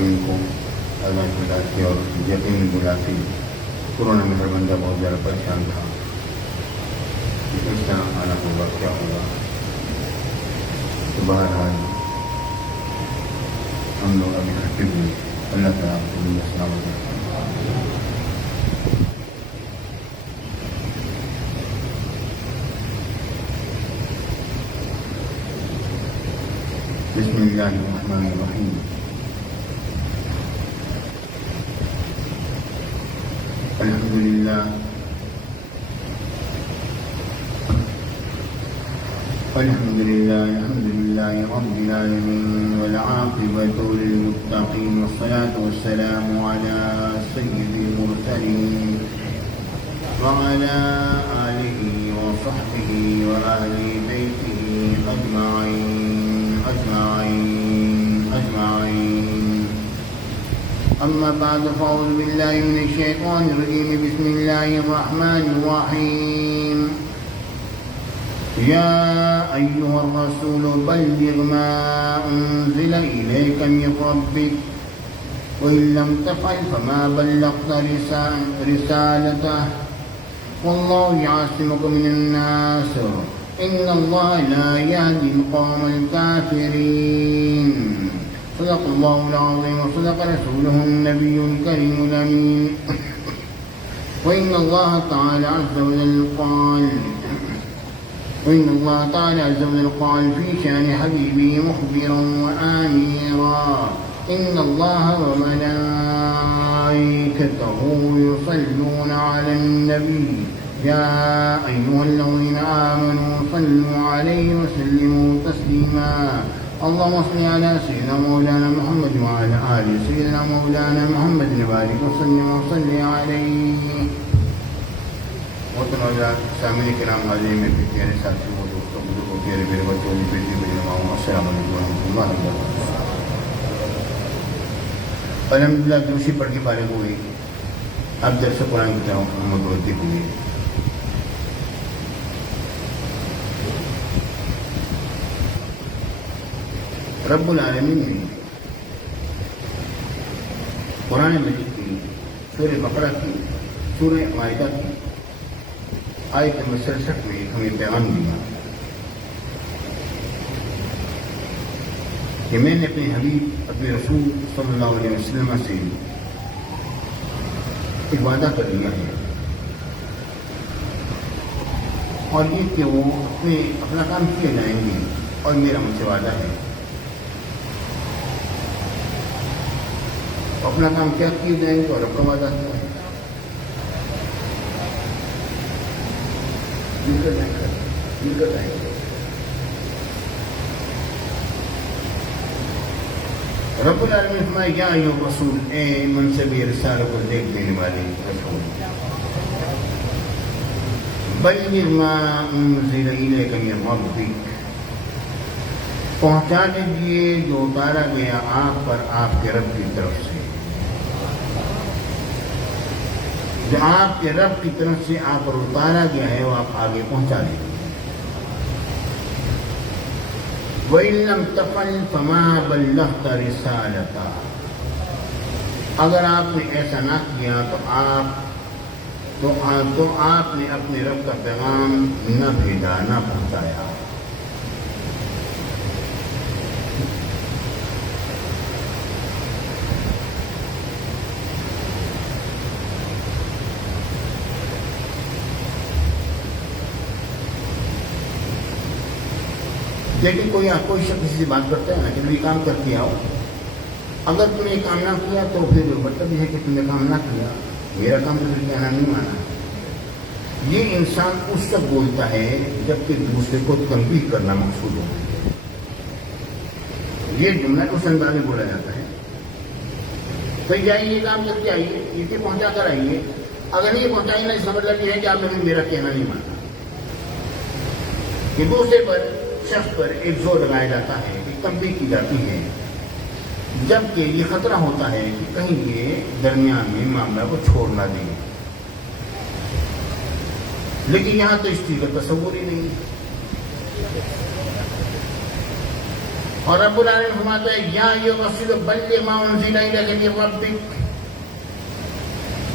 زمین کو آزاد بلاتی اور یقین بلاتی کورونا میں ہر بندہ بہت زیادہ پریشان تھا کہ کس طرح آنا ہوگا، کیا ہوگا. تو بہرحال ہم لوگ ابھی اکٹھے ہوئے. اللہ تعالیٰ آپ کو بھی سلامت رکھے. بسم اللہ الرحمن الرحیم. الحمد للہ رب العالمین والعاقبۃ للمتقین والصلاة والسلام علی سید المرسلین وعلی آلہ وصحبہ وأہل بیتہ أجمعين. أما بعد فأعوذ بالله من الشيطان الرجيم. بسم الله الرحمن الرحيم. يا أيها الرسول بلغ ما أنزل إليك من ربك وإن لم تفعل فما بلغت رسالته والله يعصمك من الناس إن الله لا يهدي القوم الكافرين. صدق الله العظيم وصدق رسوله النبي الكريم الأمين. وإن الله تعالى عز وجل قال في شأن حبيبه مخبرا وآميرا إن الله وملائكته يصلون على النبي يا أيها الذين آمنوا صلوا عليه وسلموا تسليما. اللهم صل على سيدنا مولانا محمد وعلى آل سيدنا مولانا محمد وبارك وسلم وصل عليه. محترم سامعین کرام، حاضرین میں پیارے ساتھیوں، دوستوں، بزرگوں، پیارے میرے بچوں، بیٹی بڑی ماؤں، السلام علیکم ورحمۃ اللہ وبرکاتہ. الحمدللہ دوسری پڑھ کے فارغ ہوئی. اب درس قرآن کی طرف متوجہ ہوئے. رب العالمین نے قرآن مجید کی سورہ بقرہ کی سورہ مائدہ کی آیت نمبر 67 میں ہمیں پیغام دیا کہ میں نے اپنے حبیب اپنے رسول صلی اللہ علیہ وسلم سے ایک وعدہ کر لیا ہے، اور یہ کہ وہ اپنا کام کیے جائیں گے، اور میرا مجھ سے وعدہ ہے اپنا کام کیا کیے جائیں گے، اور اپنا وعدہ کیا ہے. مل کر جائیں گے. رب العالمین فرمائے یا ایھا الرسول، اے منصب رسالت کو دیکھ دینے والے رسول، بلغ ما انزل الیک من ربک، پہنچا دیجیے جو اتارا گیا آپ پر آپ کے رب کی طرف سے، جو آپ کے رب کی طرف سے آپ پر اتارا گیا ہے وہ آپ آگے پہنچا دیجیے. وَإِن لَّمْ تَفْعَلْ فَمَا بَلَّغْتَ رِسَالَتَهُ، اگر آپ نے ایسا نہ کیا تو آپ نے اپنے رب کا پیغام نہ بھیجا، نہ پہنچایا. لیکن کوئی شخص کسی سے بات کرتا ہے نا کہ تم یہ کام کر کے آؤ، اگر تم نے یہ کام نہ کیا تو پھر مطلب یہ ہے کہ تم نے کام نہ کیا، میرا کام تو پھر کہنا نہیں مانا. یہ انسان اس وقت بولتا ہے جبکہ دوسرے کو تنبیہ کرنا مقصود ہوتا ہے. یہ جملہ اس انداز میں بولا جاتا ہے، تو جائیے یہ کام کر کے آئیے، یہ پہنچا کر آئیے. اگر نہیں پہنچائیں گے اس کا مطلب یہ ہے کہ آپ نے میرا کہنا نہیں مانا. کہ دوسرے شخص پر ایک زور لگایا جاتا ہے، ایک تنبیہ کی جاتی ہے، جبکہ یہ خطرہ ہوتا ہے کہ کہیں یہ درمیان میں معاملہ کو چھوڑ نہ دیں. لیکن یہاں تو اس چیز کا تصور ہی نہیں. اور رب العالمین فرماتا ہے یا ایھا الرسول بلغ ما انزل الیک من ربک،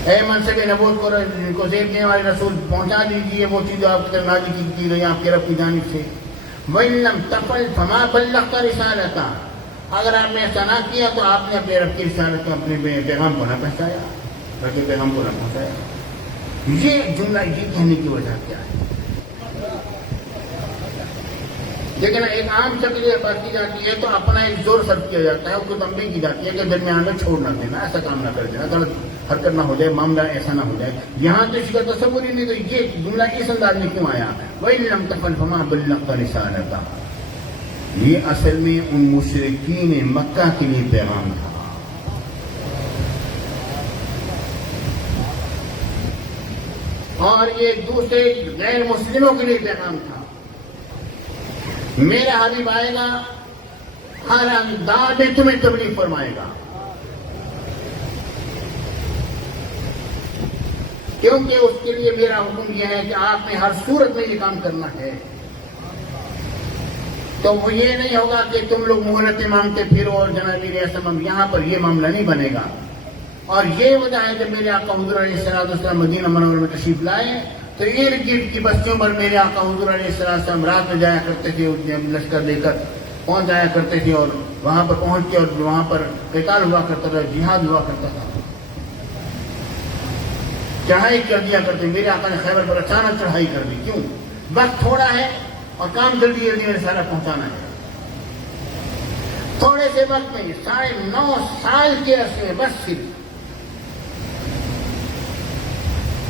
اے منصب نبوت کو زیر دینے والے رسول پہنچا دیجیے وہ چیز آپ کی طرف نازل کی گئی آپ کے رب کی جانب سے. وَإِن لَّمْ تَفْعَلْ فَمَا بَلَّغْتَ رِسَالَتَهُ، اگر آپ نے ایسا نہ کیا تو آپ نے اپنے رب کی رسالت کو، اپنے پیغام کو نہ پہنچایا، رب کے پیغام کو نہ پہنچایا. یہ جملہ یہ کہنے کی وجہ کیا ہے؟ لیکن ایک عام شکل یہ بات کی جاتی ہے تو اپنا ایک زور سرد کیا جاتا ہے، اس کو تنبیہ کی جاتی ہے کہ درمیان میں چھوڑ نہ دینا، ایسا کام نہ کر دینا، غلط حرکت نہ ہو جائے، معاملہ ایسا نہ ہو جائے. یہاں تو اس کا تصور ہی نہیں، تو یہ جملہ اس انداز میں کیوں آیا؟ وَإِن لَّمْ تَفْعَلْ فَمَا بَلَّغْتَ رِسَالَتَهُ، یہ اصل میں ان مشرکین مکہ کے لیے پیغام تھا. اور یہ دوسرے غیر مسلموں کے لیے پیغام تھا. میرا حبیب آئے گا، ہر انداز میں تمہیں تبلیغ فرمائے گا، کیونکہ اس کے لیے میرا حکم یہ ہے کہ آپ نے ہر صورت میں یہ کام کرنا ہے. تو وہ یہ نہیں ہوگا کہ تم لوگ مہلتیں مانگتے پھرو اور جناب یہاں پر یہ معاملہ نہیں بنے گا. اور یہ وجہ ہے کہ میرے آقا حضور علیہ السلام مدینہ منورہ میں تشریف لائے تو ارد گرد کی بستیوں پر میرے آقا حضور علیہ السلام رات میں جایا کرتے تھے، لشکر لے کر پہنچ جایا کرتے تھے، اور وہاں پر پہنچ کے اور وہاں پر قتال ہوا کرتا تھا، جہاد ہوا کرتا تھا، چڑھائی کر دیا کرتے. میرے آقا نے خیبر پر اچانک چڑھائی کر دی. کیوں؟ وقت تھوڑا ہے اور کام جلدی جلدی میں سارا پہنچانا ہے. تھوڑے سے وقت میں 9.5 سال کے عرصے میں، بس صرف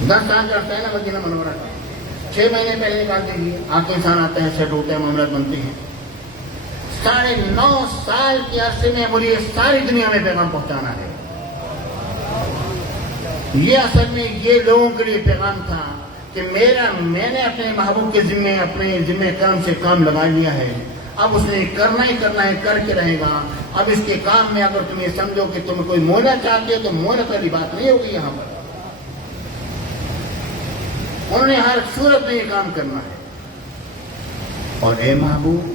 10 سال کا عرصہ ہے نا مدینہ منورہ کا، 6 مہینے پہلے نکال دیجیے، آپ کے انسان آتے ہیں، سیٹ ہوتے ہیں، معاملات بنتے ہیں. 9.5 سال کے عرصے میں مجھے ساری دنیا میں پیغام پہنچانا ہے. یہ اصل میں یہ لوگوں کے لیے پیغام تھا کہ میں نے اپنے محبوب کے اپنے ذمہ کرم سے کام لگا لیا ہے، اب اس نے کرنا ہی کرنا ہے، کر کے رہے گا. اب اس کے کام میں اگر تم یہ سمجھو کہ تم کوئی مہلت چاہتے ہو تو مہلت والی بات نہیں ہوگی. یہاں پر انہوں نے ہر صورت میں یہ کام کرنا ہے. اور اے محبوب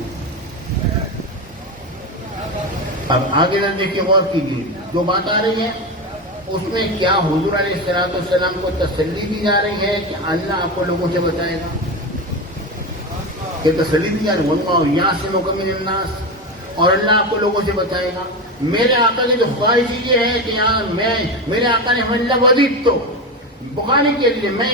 اب آگے نہ دیکھیے، غور کیجیے، جو بات آ رہی ہے اس میں کیا حضور علیہ السلام کو تسلی دی جا رہی ہے کہ اللہ آپ کو لوگوں سے بچائے گا؟ کہ تسلی دی جا رہی ہے واللہ یعصمک من الناس، اور اللہ آپ کو لوگوں سے بچائے گا. میرے آقا کی جو خواہش یہ ہے کہ یہاں میرے آقا نے اللہ ودیت تو بخاری کے لیے میں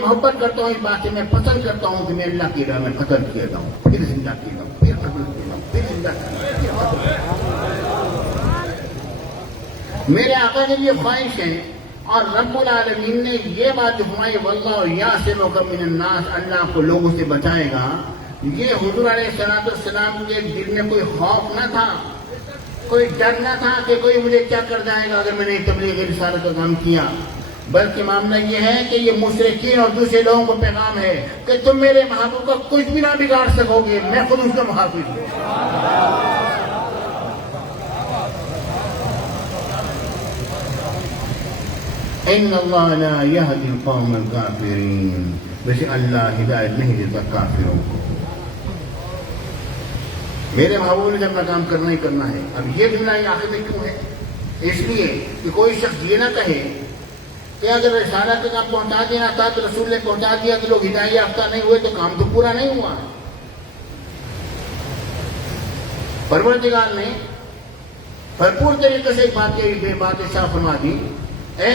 محبت کرتا ہوں، اس بات سے میں پسند کرتا ہوں کہ میں اللہ کی راہ میں قتل کیا جاؤں، پھر زندہ کیا جاؤں، پھر قتل کیا جاؤں، پھر زندہ کیا جاؤں. میرے آقا کی یہ خواہش ہے. اور رب العالمین نے یہ بات فرمائی واللہ یعصمک من الناس، اللہ آپ کو لوگوں سے بچائے گا. یہ حضور علیہ السلام کے دل میں کوئی خوف نہ تھا، کوئی ڈر نہ تھا کہ کوئی مجھے کیا کر جائے گا اگر میں نے تبلیغ رسالت کا کام کیا، بلکہ معاملہ یہ ہے کہ یہ مشرکین اور دوسرے لوگوں کو پیغام ہے کہ تم میرے محبوب کا کچھ بھی نہ بگاڑ سکو گے، میں خود اس کا محافظ ہوں. ان اللہ لا یہدی القوم الکافرین، ویسے اللہ ہدایت نہیں دیتا کافروں کو. میرے محبوب نے جب کام کرنا ہی کرنا ہے. اب یہ جملہ آخر میں کیوں ہے؟ اس لیے کہ کوئی شخص یہ نہ کہے کہ اگر رسالت کا کام پہنچا دینا تھا تو رسول نے پہنچا دیا تو لوگ ہدایت یافتہ نہیں ہوئے تو کام تو پورا نہیں ہوا. پروردگار نے بھرپور طریقے سے بات صاف فرما دی، اے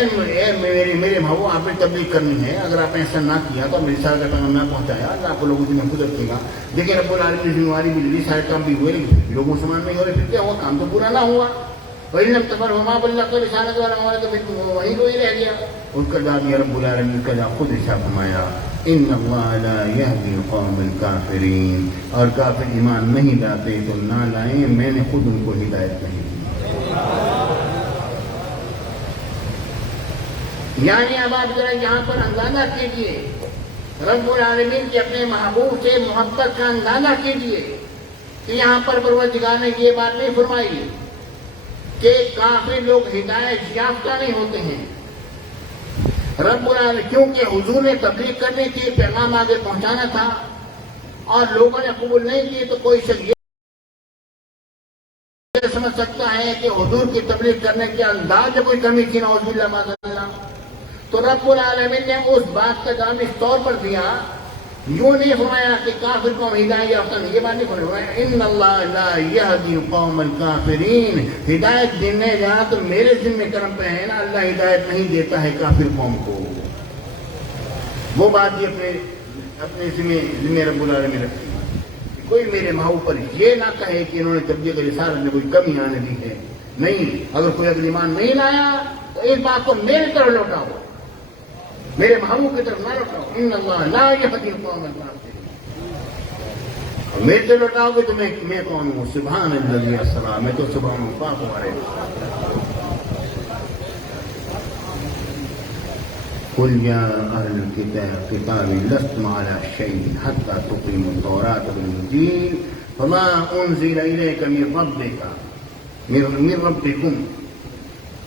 میرے محبوب آپ نے تبلیغ کرنی ہے، اگر آپ نے ایسا نہ کیا تو میری سارے کا پیغام نہ پہنچایا، اللہ آپ کو لوگوں سے محفوظ رکھے گا. دیکھیں رب العالمین نے ذمہ داری بھی لی، سارے کام بھی ہوئے لیکن لوگوں مسلمان نہیں ہو رہے، پھر کیا ہوا؟ کام تو پورا نہ ہوا. وَإِن لَّمْ تَفْعَلْ فَمَا بَلَّغْتَ رِسَالَتَهُ وَلَا تو پھر وہیں کوئی رہ گیا. اس کا جواب یہ رب العالمین کا خود ارشاد فرمایا ان اللہ لا یہدی القوم الکافرین، اور کافر ایمان نہیں لاتے تو نہ لائیں، میں نے خود ان کو ہدایت نہیں دی. یعنی اب آپ ذرا یہاں پر اندازہ کیجیے، رب العالمین کے اپنے محبوب سے محبت کا اندازہ کیجیے کہ یہاں پر پروردگار نے یہ بات نہیں فرمائی کہ کافر لوگ ہدایت یافتہ نہیں ہوتے ہیں. رب العالمین کیونکہ حضور نے تبلیغ کرنی تھی، پیغام آگے پہنچانا تھا اور لوگوں نے قبول نہیں کیے تو کوئی شخص یہ سمجھ سکتا ہے کہ حضور کی تبلیغ کرنے کے انداز میں کوئی کمی تھی نعوذ باللہ معاذ اللہ؟ تو رب العالمین نے اس بات کا جواب اس طور پر دیا، یوں نہیں فرمایا کہ کافر قوم ہدایت یافتہ نہیں، یہ بات نہیں فرمایا ان اللہ لا یہدی القوم الکافرین، ہدایت دینے جہاں تو میرے ذمہ کرم پہ ہے نا، اللہ ہدایت نہیں دیتا ہے کافر قوم کو۔ وہ بات یہ اپنے ذمہ رب العالمین رکھتی ہے، کوئی میرے محبوب پر یہ نہ کہے کہ انہوں نے تبلیغ رسالت میں کوئی کمی آنے دی ہے، نہیں، اگر کوئی اگر ایمان نہیں لایا تو اس بات کو میرے طرف لوٹاؤ، میرے محبوب کی طرف نہ لوٹاؤ، ان اللہ لا یہدی القوم الکافرین، اور میرے سے لوٹاؤ گے تو میں کون ہوں؟ سبحان الذی اسریٰ، میں تو سبحان ہوں، پاک ہمارے۔ قل یا اہل الکتاب لستم علی شیء حتی تقیموا التوراۃ والانجیل فما انزل الیک من ربکم۔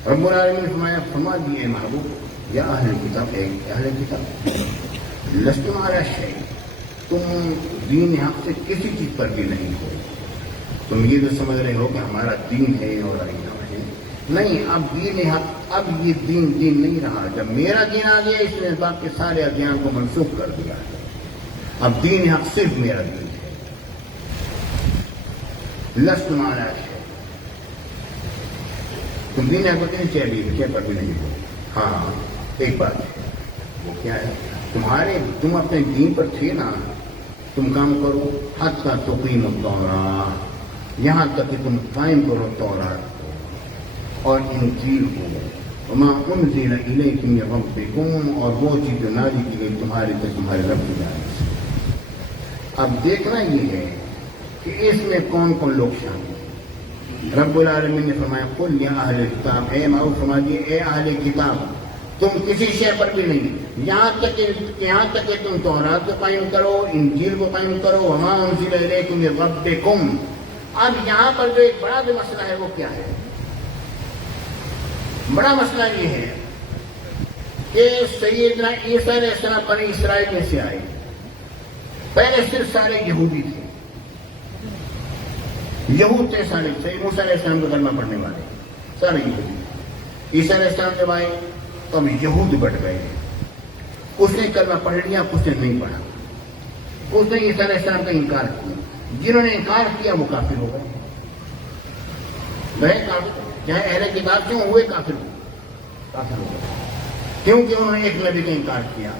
رب العالمین نے فرمایا، فرما دیے محبوب، یا اہل کتاب، اہل کتاب لستم علی شیء، تم دین حق سے کسی چیز پر بھی نہیں ہو۔ تم یہ تو سمجھ رہے ہو کہ ہمارا دین ہے اور نہیں، اب دین حق، اب یہ دین نہیں رہا، جب میرا دین آ گیا اس نے اس بات کے سارے ادیان کو منسوخ کر دیا ہے، اب دین حق صرف میرا دین ہے۔ لستم علی شیء، تم دین حق کو چاہیے پر بھی نہیں ہو۔ ہاں ایک بات ہے، وہ کیا ہے؟ تم اپنے دین پر تھے نا، تم کام کرو حتی تقیموا التوراۃ، یہاں تک کہ تم قائم کرو تورات اور انجیل کو، وما انزل الیکم من ربکم، اور وہ چیز جو نازل کی گئی تمہارے رب کی جانب سے۔ اب دیکھنا یہ ہے کہ اس میں کون کون لوگ شامل ہیں۔ رب العالمین نے فرمایا قل یا اہل الکتاب، اے محبوب فرما دیے اے اہل کتاب، تم کسی شے پر بھی نہیں، یہاں تک کہ تم تورات کو قائم کرو، انجیل کو قائم کرو، وما انزل الیکم من ربکم۔ اب یہاں پر جو ایک بڑا جو مسئلہ ہے وہ کیا ہے؟ بڑا مسئلہ یہ ہے کہ سیدنا عیسیٰ علیہ السلام بنی اسرائیل میں سے آئے، پہلے صرف سارے یہودی تھے، یہود تھے سارے، موسیٰ علیہ السلام کو کلمہ پڑھنے والے سارے یہودی۔ عیسیٰ علیہ السلام جب آئے تو اب یہود بٹ گئے، اس نے کلمہ پڑھ لیا، اس نے نہیں پڑھا، اس نے عیسیٰ علیہ السلام کا انکار کیا، جنہوں نے انکار کیا وہ کافر ہو گئے، کافر، چاہے اہل کتاب کیوں ہوئے، کافر ہو گئے، کیونکہ انہوں نے ایک نبی کا انکار کیا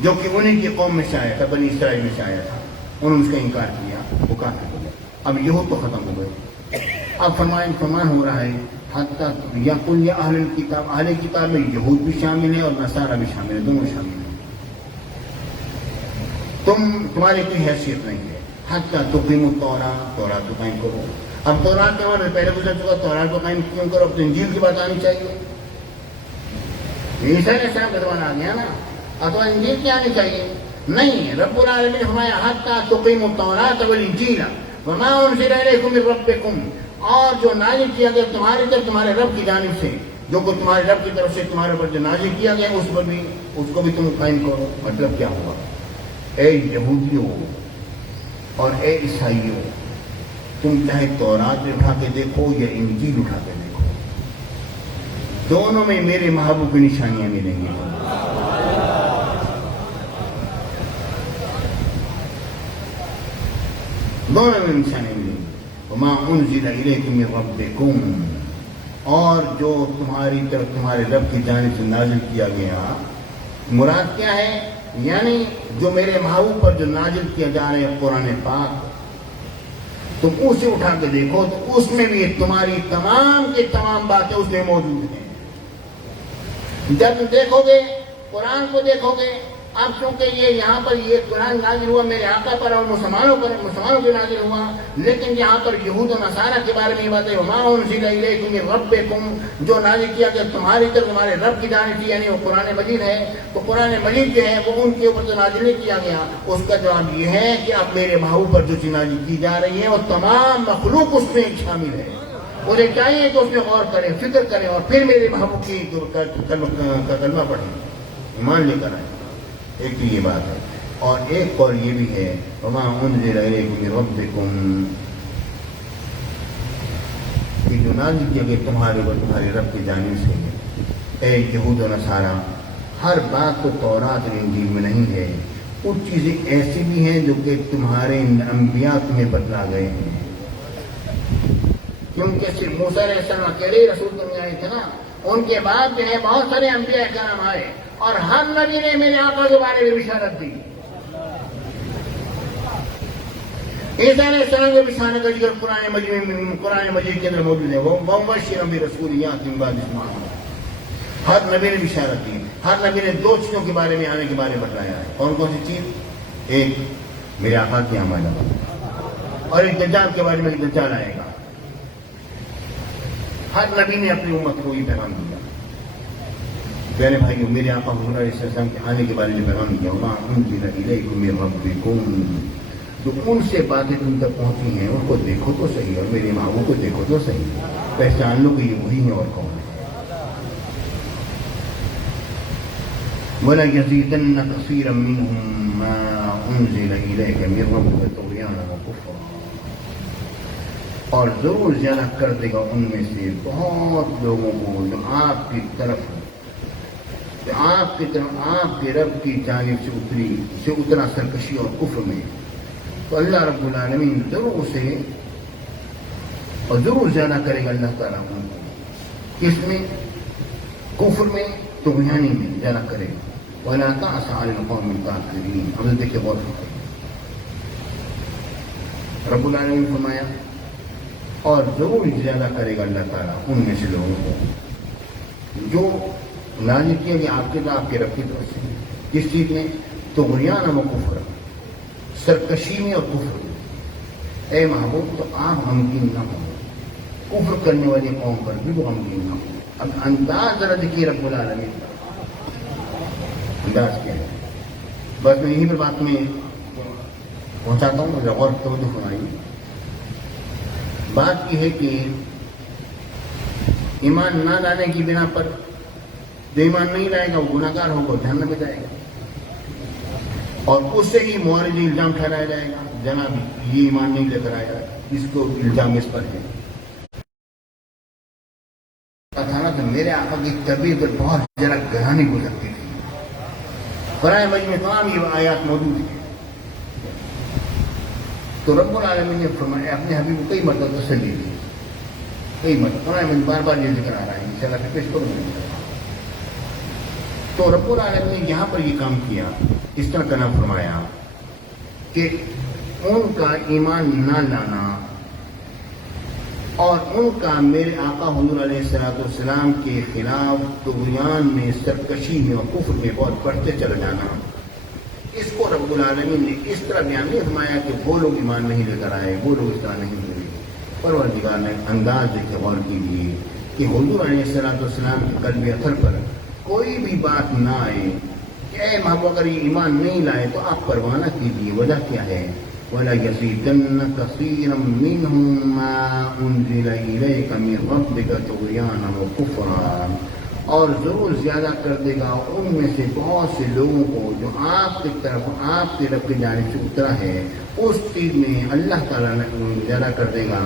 جو کہ انہیں کی قوم میں سے آیا تھا، بنی اسرائیل میں سے آیا تھا، انہوں نے اس کا انکار کیا، وہ کافر ہو گئے۔ اب یہود تو ختم ہو گئے، اب فرمان ہو رہا ہے حتیٰ یا قل یا اہل الکتاب، اہل کتاب میں یہود بھی شامل ہے اور نصارہ بھی شامل ہے، دونوں شامل ہیں، تمہاری کوئی حیثیت نہیں ہے، حتیٰ تقیموا التوراۃ، تورات کو قائم کرو۔ اب تورات کے بارے میں پہلے گزر چکا، تورات کو قائم کیوں کرو؟ اب تو انجیل کی بات آنی چاہیے، عیسیٰ علیہ السلام کا زمانہ آ گیا نا، اب تو انجیل کی آنی چاہیے، نہیں، رب العالمین نے فرمایا حتیٰ تقیموا التوراۃ والانجیل وما انزل الیکم من ربکم، اور جو نازل کیا گیا تمہاری طرف تمہارے رب کی جانب سے، جو کہ تمہارے رب کی طرف سے تمہارے اوپر جو نازل کیا گیا اس پر بھی، اس کو بھی تم قائم کرو۔ مطلب کیا ہوا؟ اے یہودیوں اور اے عیسائیوں، تم چاہے تورات میں اٹھا کے دیکھو یا انجیل اٹھا کے دیکھو، دونوں میں میرے محبوب کی نشانیاں ملیں گی۔ دونوں میں نشانیاں ملیں گی۔ وما انزل الیکم من ربکم، اور جو تمہاری طرف تمہارے رب کی جانب سے نازل کیا گیا، مراد کیا ہے؟ یعنی جو میرے محبوب پر جو نازل کیا جا رہا ہے قرآن پاک، تم اسے اٹھا کے دیکھو تو اس میں بھی تمہاری تمام کی تمام باتیں اس میں موجود ہیں۔ جب دیکھو گے قرآن کو دیکھو گے، اب چونکہ یہ یہاں پر یہ قرآن نازل ہوا میرے آقا پر اور مسلمانوں پہ نازل ہوا، لیکن یہاں پر یہود و نصارہ کے بارے میں یہ بات ہے وما انزل الیکم من ربکم، جو نازل کیا گیا تمہاری طرف تمہارے رب کی جانب سے، یعنی وہ قرآن مجید ہے، تو قرآن مجید جو ہے وہ ان کے اوپر تو نازل نہیں کیا گیا۔ اس کا جواب یہ ہے کہ اب میرے محبوب پر جو چیز نازل کی جا رہی ہے وہ تمام مخلوق اس میں شامل ہے، انہیں چاہیے کہ اس میں غور کریں، فکر کریں اور پھر میرے محبوب کی کلمہ پڑھیں، ایمان لے کر آئیں۔ ایک تو یہ بات ہے، اور ایک اور یہ بھی ہے وما انزل الیکم من ربکم، جو نازل کیا گیا تمہارے اوپر تمہارے رب کی جانب سے، اے یہود و نصارا، ہر بات تو تورات اور انجیل میں نہیں ہے، کچھ چیزیں ایسی بھی ہیں جو کہ تمہارے انبیاء تمہیں بتلا گئے ہیں، کیونکہ صرف موسیٰ علیہ السلام اکیلے ہی رسول تم آئے تھے نا، ان کے بعد جو ہے بہت سارے انبیاء کرام آئے، اور ہر نبی نے میرے آقا کے بارے میں بشارت دی۔ عیسیٰ علیہ السلام کے بشارت کا ذکر قرآن مجید کے اندر موجود ہے، وہ مبشرا برسول یأتی من بعد اسمہ احمد۔ ہر نبی نے بشارت دی، ہر نبی نے دو چیزوں کے بارے میں آنے کے بارے میں بتلایا ہے۔ کون کون سی چیز؟ ایک میرے آقا کی آمد، اور ایک دجال کے بارے میں دجال آئے گا۔ ہر نبی نے اپنی امت کو یہ پیغام دیا۔ پیارے بھائیوں، میرے آقا حضور علیہ السلام کے آنے کے بارے میں پیغام دیا، وَمَا أُنزِلَ إِلَيْكُم مِّن رَّبِّكُم، جو ان سے باتیں تم تک پہنچی ہیں ان کو دیکھو تو صحیح، اور میرے محبوب کو دیکھو تو صحیح، پہچان لو کہ یہ وہی ہیں اور کون ہے۔ وَلَيَزِيدَنَّ كَثِيرًا مِّنْهُم مَّا أُنزِلَ إِلَيْكَ مِن رَّبِّكَ طُغْيَانًا وَكُفْرًا، اور ضرور زیادہ کر دے گا ان میں سے بہت لوگوں کو جو آپ کی طرف آپ کے رب کی جانب سے اترا سرکشی اور کفر میں، تو اللہ رب العالمین ضرور سے اور ضرور زیادہ کرے گا اللہ تعالیٰ ان کو، کس میں؟ کفر میں، طغیانی میں زیادہ کرے گا۔ وَلَا تَعْسَ عَلَى الْقَوْمِ الْكَافِرِينَ۔ اب دیکھیں غور کریں، رب العالمین فرمایا اور ضرور زیادہ کرے گا اللہ تعالیٰ ان میں سے لوگوں کو جو نازل کیا گیا آپ کے رب کی طرف سے، جس چیز میں؟ طغیان و کفر، سرکشی میں اور کفر میں۔ اے محبوب، تو آپ غمگین نہ ہوں، کفر کرنے والی قوم پر بھی وہ غمگین نہ ہوں۔ اب انداز ذرا دیکھیے رب العالمین کا انداز کیا ہے، بس میں یہیں پر بات میں پہنچاتا ہوں، غور توجہ فرمائیے۔ بات یہ ہے کہ ایمان نہ لانے کی بنا پر جو ایمان نہیں لائے گا وہ گناہگار ہوگا، جہنم میں جائے گا، اور اس سے ہی معارض الزام ٹھہرایا جائے گا، جناب یہ ایمان نہیں لے کر آیا، اس کو الزام اس پر ہے۔ تھا تو میرے آقا کی طبیعت پر بہت ذرا گہرانی گزرتی تھی، قرآن مجید میں تمام یہ آیات موجود ہیں۔ تو رب العالمین نے فرمایا اپنے حبیب کو کئی مرتبہ تسلی دی، کئی مرتبہ قرآن مجید بار بار یہ ذکر آ رہا ہے، انشاءاللہ پیش کروں گا۔ تو رب العالمین نے یہاں پر یہ کام کیا، اس طرح کا نام فرمایا کہ ان کا ایمان نہ لانا اور ان کا میرے آقا حضور علیہ السلام کے خلاف طغیان میں، سرکشی میں اور کفر میں بہت بڑھتے چلا جانا، اس کو رب العالمین نے اس طرح بیان نہیں فرمایا کہ وہ لوگ ایمان نہیں لے کر آئے، وہ لوگ اس طرح نہیں ہوئے۔ پروردگار نے انداز دیکھ غور کیجیے کہ حضور علیہ السلام کے قلب اثر پر کوئی بھی بات نہ آئے کہ اے محبوب اگر یہ ایمان نہیں لائے تو آپ پرواہ نہ کیجیے، وجہ کیا ہے؟ وَلَيَزِيدَنَّ كَثِيرًا مِّنْهُم مَّا أُنزِلَ إِلَيْكَ مِن رَّبِّكَ طُغْيَانًا وَكُفْرًا، اور ضرور زیادہ کر دے گا ان میں سے بہت سے لوگوں کو جو آپ کی طرف آپ کے رب کی جانب سے اترا ہے، اس چیز میں اللہ تعالیٰ نے زیادہ کر دے گا،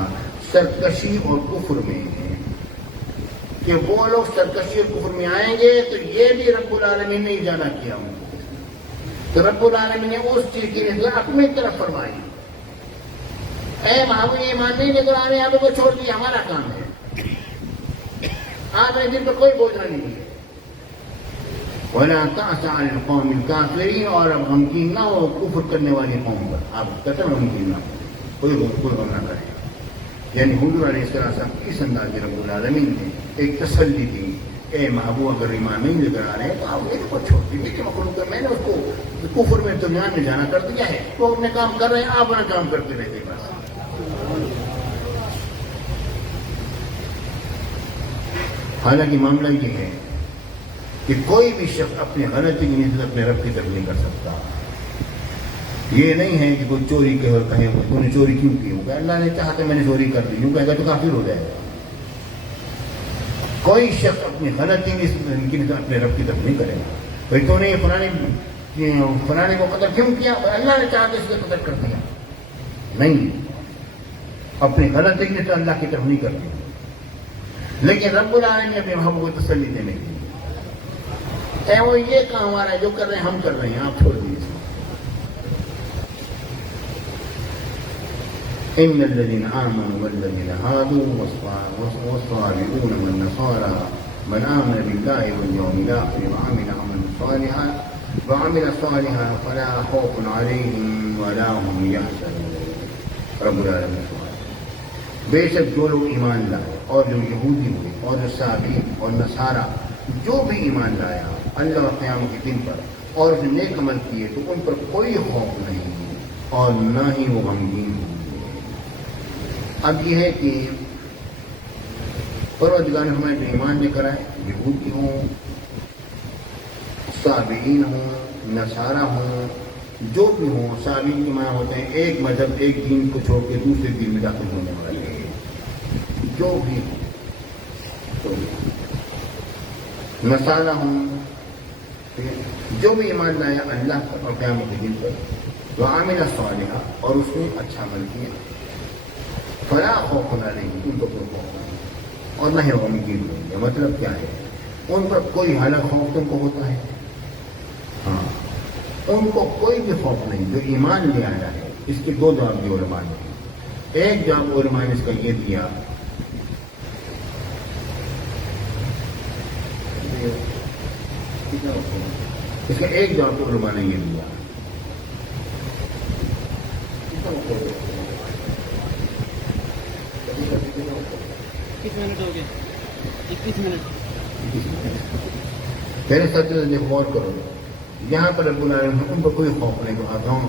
سرکشی اور کفر میں، کہ وہ لوگ سرکشی اور کفر میں آئیں گے تو یہ بھی رب العالمین نے زیادہ کیا ان کو۔ تو رب العالمین نے اس چیز کی نسبت اپنی طرف فرمائی، اے محبوب ایمان نہیں لے کر آ رہے ہیں، آپ کو چھوڑ دیا، ہمارا کام ہے، آپ نے دل پر کوئی بوجھ نہیں ہے۔ وَلَا تَعْسَ عَلَى الْقَوْمِ الْكَافِرِينَ، اور اب غمگین نہ ہو کفر کرنے والی قوم پر، آپ قطعاً غمگین نہ ہو، کوئی غم نہ کرے۔ یعنی حضور علیہ السلام کی اس انداز میں رب العالمین نے ایک تسلی دی، اے محبوب اگر ایمان نہیں لے کر آ رہے ہیں تو آپ میرے کو چھوڑ دیجیے، مخلوق میں نے اس کو کفر میں طغیان میں جانا کر دیا ہے، وہ اپنے کام کر رہے ہیں، آپ اپنا کام کرتے رہتے بس۔ حالانکہ معاملہ یہ ہے کہ کوئی بھی شخص اپنی غلطی کی نسبت اپنے رب کی طرف نہیں کر سکتا۔ یہ نہیں ہے کہ کوئی چوری کہ اور کہے تو نے چوری کیوں کی، ہوگا اللہ نے چاہا تو میں نے چوری کر دی، یوں کہے گا تو کافر ہو جائے گا۔ کوئی شخص اپنی غلطی کی نسبت اپنے رب کی طرف نہیں کرے گا، بھائی تو نے فلانے کو قتل کیوں کیا، اللہ نے چاہا تو اس کو قتل کر دیا، نہیں، اپنی غلطی کی نسبت اللہ کی طرف نہیں کرتے۔ لیکن رب العالمین نے اپنے محبوب کو تسلی دینے کی اے وہ یہ کام ہمارا ہے، جو کر رہے ہیں ہم کر رہے ہیں، آپ چھوڑ دیجیے. ان الذين امنوا والذين هادوا والصابئون والنصارى من آمن بالله واليوم الآخر وعمل صالحا فلا خوف عليهم ولا هم يحزنون. رب العالمین بے شک جو لوگ ایمان لائے اور جو یہودی ہوئے اور جو صابئین اور نصارہ جو بھی ایمان لایا اللہ اور قیامت کے دن پر اور جو نیک عمل کیے تو ان پر کوئی خوف نہیں اور نہ ہی وہ غمگین ہوں. اب یہ ہے کہ پروردگار نے ہمیں جو ایمان لے کر آئے، یہودی ہوں، صابئین ہوں، نصارہ ہوں، جو بھی ہوں. صابئین کے معنی ہوتے ہیں ایک مذہب ایک دین کو چھوڑ کے دوسرے دین میں داخل ہونے والے، جو بھی ہوں. نصارہ ہوں، جو بھی ایمان لایا اللہ پر اور قیامت کے دن پر، وعمل صالحا اور اس نے اچھا عمل کیا، فلا خوف علیہم ان کو کوئی خوف نہیں اور نہ ہی غمگین ہوں گے. مطلب کیا ہے؟ ان پر کوئی حالت خوف تم کو ہوتا ہے؟ ہاں، ان کو کوئی بھی خوف نہیں جو ایمان لے آیا ہے. اس کے دو جواب دیے علماء نے. ایک جواب علماء نے اس کا یہ دیا اس کا ایک جواب علماء نے یہ دیا کتنے منٹ ہو گئے؟ 21 منٹ. میرے ساتھ غور کرو، یہاں پر رب العالمین ان کو کوئی خوف نہیں.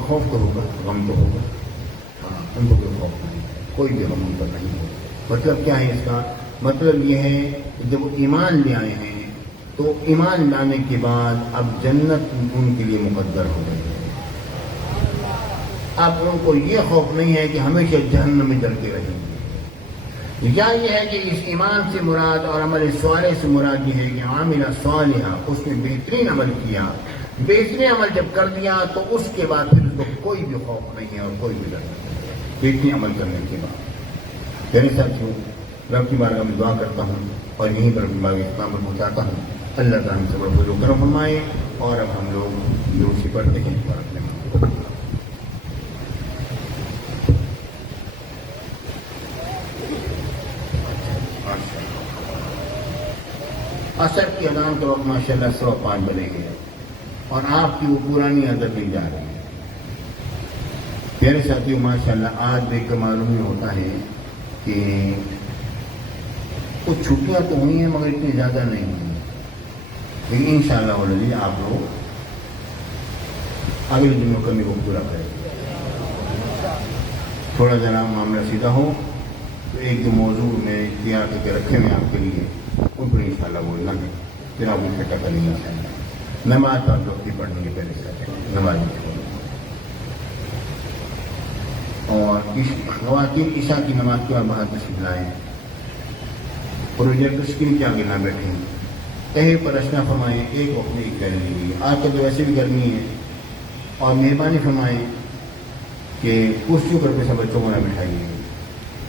خوف تو ہوگا، غم تو ہوگا. ہاں، ان کو کوئی خوف نہیں، کوئی بھی غم ان پر نہیں ہوگا. مطلب کیا ہے اس کا؟ مطلب یہ ہے کہ جب وہ ایمان لے آئے ہیں تو ایمان لانے کے بعد اب جنت ان کے لیے مقدر ہو گئی ہے. اب ان کو یہ خوف نہیں ہے کہ ہمیشہ جہنم میں جلتے رہیں گے. یا یہ ہے کہ اس ایمان سے مراد اور عمل صالح سے مراد یہ ہے کہ عامل صالحہ، اس نے بہترین عمل کیا. بہترین عمل جب کر دیا تو اس کے بعد پھر اس کو کوئی بھی خوف نہیں ہے اور کوئی بھی ڈر نہیں ہے بہترین عمل کرنے کے بعد. میرے ساتھیوں، رب کی بارگاہ میں دعا کرتا ہوں اور یہیں پر اپنی بارگاہ اسلام پر پہنچاتا ہوں. اللہ تعالیٰ ہم سے بڑے بڑے کرم فرمائے. اور اب ہم لوگ دوسری پڑھتے ہیں اور اپنے عصر کی اذان کے وقت ماشاء اللہ 5:15 بجے گئے اور آپ کی وہ پرانی عادت نہیں جا رہی ہے. میرے ساتھیوں، ماشاء اللہ آج دیکھ کر معلوم ہی ہوتا ہے کہ کچھ چھٹیاں تو ہوئی ہیں مگر اتنی زیادہ نہیں ہوئی. لیکن انشاءاللہ والذی آپ لوگ اگلے دنوں کمی کو پورا کریں. تھوڑا ذرا معاملہ سیدھا ہو تو ایک دو موضوع میں تیار کر کے رکھے ہوئے آپ کے لیے، ان پر انشاءاللہ بولنا ہے. پھر آپ ان سے ٹکر نہیں آ سکتے. نماز تو آپ لوگ کی پڑھنے کے پہلے سے نماز اور خواتین عشاء کی نماز کے بعد باہر تشریف لائیں. پروجیکٹ اسکرین کے آگے نہ بیٹھیں. کہیں پر اشنا فرمائیں، ایک وقت میں ایک کہہ لیجیے. آج کل تو ویسے بھی گرمی ہے اور مہربانی فرمائیں کہ کرسیوں پر پیسہ بچوں کو نہ بٹھائیے.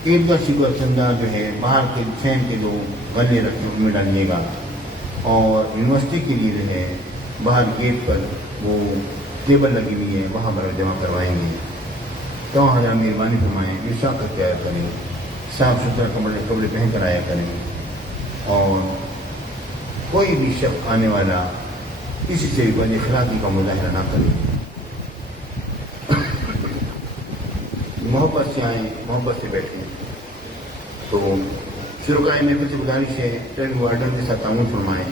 عیدگاہ شکر چندہ جو ہے باہر کے فین کے جو گلے رکھے ان میں ڈالیے گا. اور یونیورسٹی کے لیے جو ہے باہر گیٹ پر وہ ٹیبل لگی ہوئی ہے وہاں پر جمع کروائیں گے. تو ہزار مہربانی فرمائیں، عشاء کا تیار کریں، صاف ستھرا کپڑے پہن کر آیا کریں. اور کوئی بھی شخص آنے والا کسی سے بد اخلاقی کا مظاہرہ نہ کرے. محبت سے آئیں، محبت سے بیٹھیں. تو شرکائے محفل سے گزارش ہے ٹرین وارڈن کے ساتھ تعاون فرمائیں.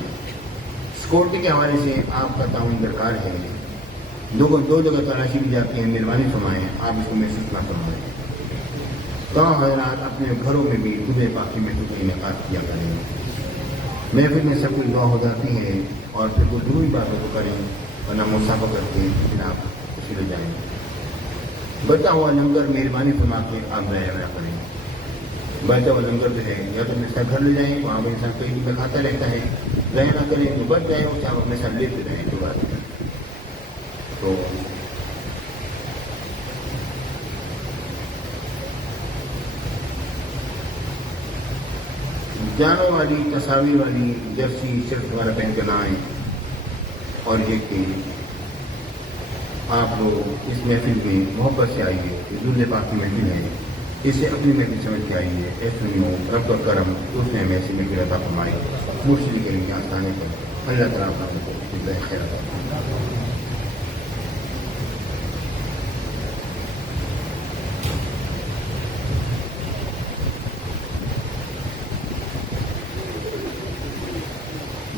سیکورٹی کے حوالے سے آپ کا تعاون درکار ہے. دو جگہ تلاشی بھی جاتی ہیں، مہربانی فرمائیں آپ اس کو محسوس نہ فرمائیں. تو حضرات اپنے گھروں میں بھی خدے پاکی محفل کا انعقاد کیا کریں. محفل میں سب کچھ دعا ہو جاتی ہے اور پھر وہ ضروری باتوں کو کریں ورنہ مسافہ کر کے پھر آپ چلے جائیں. بچا ہوا لنگر مہربانی فرما کے آپ ضائع کریں. بچا ہوا لنگر جو ہے یا تو اپنے ساتھ گھر لے جائیں، وہاں پر انسان کئی دن کھاتا رہتا ہے. ضائع نہ کریں جو بچ جائے اسے آپ اپنے ساتھ لیتے رہیں. تو بات ہے. تو جانوں والی تصاویر والی جرسی شرٹ وغیرہ پہن کر نہ آئیں، اور یہ کہ آپ لوگ اس محفل میں محبت سے آئیے، یہ دولہے پاک کی محفل ہے، اسے اپنی محفل سمجھ کے آئیے۔ اے سنیو رب کا کرم اس نے ہمیں ایسی محفل عطا فرمائی، مرشد کریم کے آستانے پر اللہ تعالیٰ آپ لوگوں کو جزائے خیر عطا فرمائے۔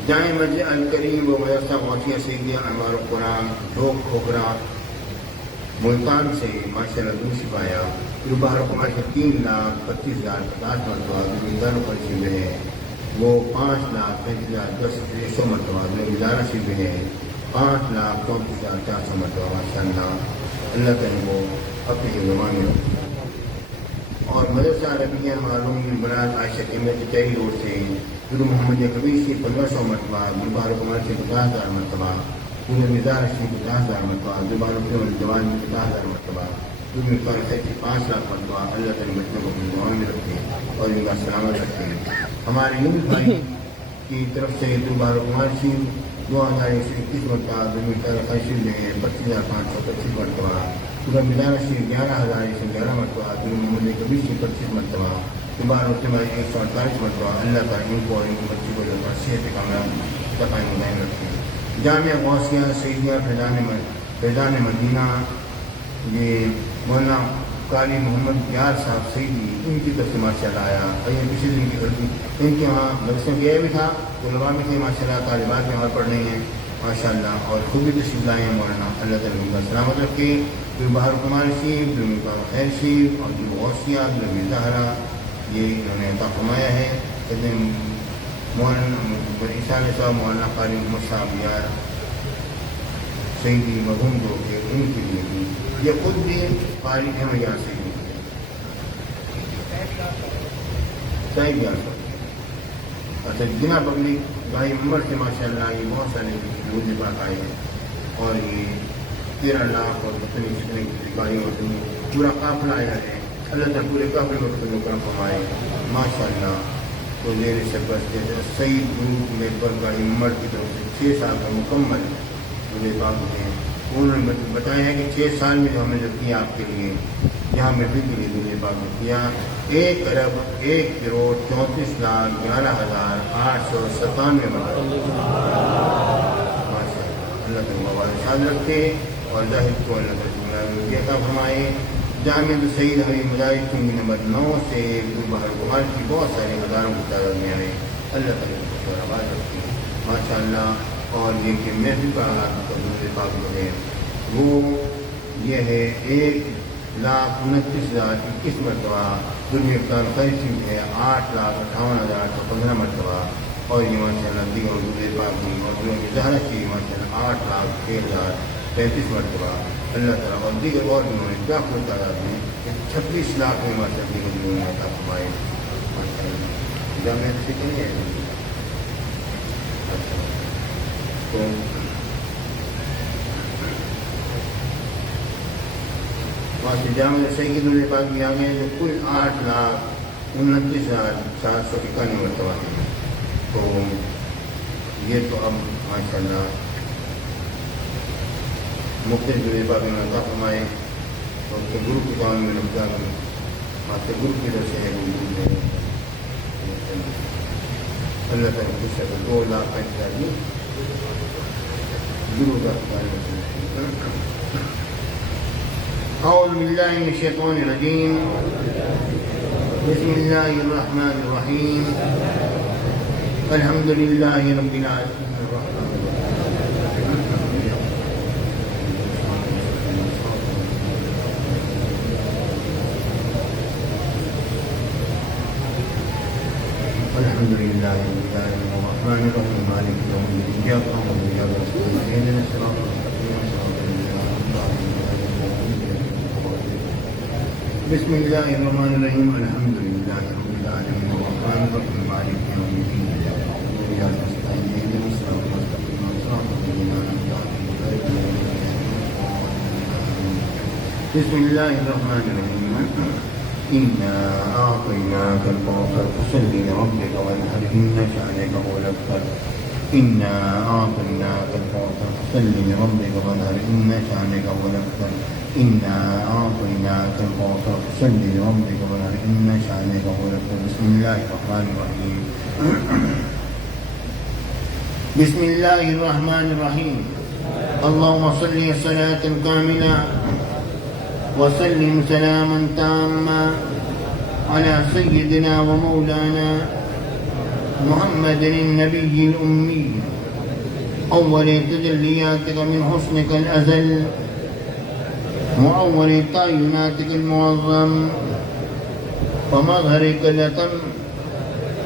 جامع مسجد الکریم و مدرسہ غوثیہ سیدیہ انوار القرآن ڈھوک کھوکھرا ملتان سے ماشاء اللہ دور شپایا روباروں کو ماشاء 3,25,050 مرتبہ زمینداروں پر شیو ہے، وہ 5,35,100 مرتبہ زمیندارہ شیو ہے، 5,34,400 مرتبہ ماشاء اللہ تعالیٰ کو اپنی زبان میں رکھے۔ اور مدرسہ عربیہ معلوم براد عائشہ کے میں چچائی روڈ سے گرو محمد کبیر سے 1500 مرتبہ، گلبار کمار سے 50,000 مرتبہ، گرو نظار سے 50,000 مرتبہ، گلبار جوان میں 50,000 مرتبہ، گرو مقدار سے 5 لاکھ مرتبہ اللہ تعالیٰ بچوں کو اپنی دعاؤں میں رکھے اور ان کا سلامت رکھے۔ ہمارے یونس بھائی کی طرف سے گلبار کمار سے 2,121 مرتبہ، گرو مقدار خیشی میں 25,525 مرتبہ، گرو مدارہ سے 11,111 مرتبہ، گرو محمد کبیر سے 25 مرتبہ، دوبارہ اجتماعی 148 مرتبہ اللہ تعالیٰ ان کو اور ان کی بچی کو صحت کامران تقائم دائم رکھے۔ جامعہ غوثیہ سیدیہ فیضان مدینہ، یہ مولانا قاری محمد یار صاحب سیدی ان کی طرف سے ماشاء اللہ آیا، اور یہ پچھلے دن کی غلطی ان کے وہاں مدرسے گیا بھی تھا، طلباء بھی تھے ماشاء اللہ، طالبات میں وہاں پڑھ رہے ہیں ماشاء اللہ، اور خود بھی تشریف لائے ہیں مولانا، اللہ تعالیٰ ان کا سلامت رکھے۔ پھر بہار کمار شیف، پھر خیر شیف، اور جو غوثیہ جو زہرا یہ انہوں نے عطا فرمایا ہے۔ مولانا عیسیٰ صاحب، مولانا قاری محمد صاحب یار سیدی مرحوم جو کہ ان کے لیے بھی یہ خود بھی قاری ہیں یار سیدی صاحب یار صاحب۔ اچھا جنا پبلک بھائی عمر سے ماشاء اللہ یہ بہت سارے روزے پاک آئے ہیں، اور یہ 13 لاکھ اور کتنے قاری ہوتے ہیں، پورا قافلہ آیا ہے، اللہ تعالیٰ پورے قافلے میں خود کرم فرمائے ماشاء اللہ۔ تو میرے سرپرست سعید گروپ میرپر کا عمر کی طرف سے 6 سال کا مکمل مجھے بات ہیں، انہوں نے بتایا ہے کہ 6 سال میں جو ہم نے جو کیا آپ کے لیے یہاں محفل کے لیے مجھے بات کیا 1,01,34,11,897 ماشاء اللہ۔ اللہ تعالیٰ والد رکھے اور ظاہر کو اللہ تعالیٰ عطا فرمائے۔ جامع سعید حبیب مدارس چنگی نمبر 9 سے گلبہار کمار کی بہت سارے ہزاروں کی تعداد میں آئے، اللہ تعالیٰ کو آباد رکھے ماشاء اللہ۔ اور یہ کہ محفل کا حضور پاک جو ہے وہ یہ ہے 1,29,021 مرتبہ، دنیا کا خیشی ہے 8,58,115 مرتبہ، اور یہ ماشاء اللہ دیگر حضور پاک کی اور زہرا کی ماشاء اللہ 8,06,035 مرتبہ اللہ تعالیٰ، اور دیگر اور انہوں نے لاکھوں تعداد میں 26 لاکھ میں ماشاء اللہ دیگر انہوں نے عطا فرمائے ماشاء اللہ۔ جامعہ سے نہیں ہے تو وہاں سے جامعہ سید پاک بھی آ گئے جو کل 8,29,791 مرتبہ ہیں۔ تو یہ تو اب ماشاء اللہ مختلف پاک میں عطا فرمائے، اور اس کے گروپ کے کام میں لگتا ہے وہاں سے گروپ کی طرف سے ہے وہ گروپ ہے اللہ تعالیٰ خوش ہے 2,35,000 گروپ کا أعوذ بالله من الشيطان الرجيم بسم الله الرحمن الرحيم الحمد لله رب العالمين الرحمن الحمد لله رب العالمين الرحمن الرحيم مالك يوم الدين إياك نعبد وإياك نستعين اهدنا الصراط المستقيم صراط الذين أنعمت عليهم بسم الله الرحمن الرحيم الحمد لله رب العالمين الرحمن الرحيم مالك يوم الدين إياك نعبد وإياك نستعين اهدنا الصراط المستقيم صراط الذين أنعمت عليهم غير المغضوب عليهم ولا الضالين بسم الله الرحمن الرحيم إنا أعطيناك الكوثر فصل لربك وانحر إن شانك هو الأبتر إنا أعطيناك الكوثر فصل لربك وانحر إن شانك هو الأبتر إنا أعطيناك الكوثر فصل لربك وانحر إن شانك هو الأبتر. بسم الله الرحمن الرحيم. بسم الله الرحمن الرحيم. اللهم صل صلاة كاملة وسلم سلاما تاما على سيدنا ومولانا محمد النبي الأمي أول تجلياتك من حسنك الأزل وأول تعيناتك المعظم ومظهرك الأتم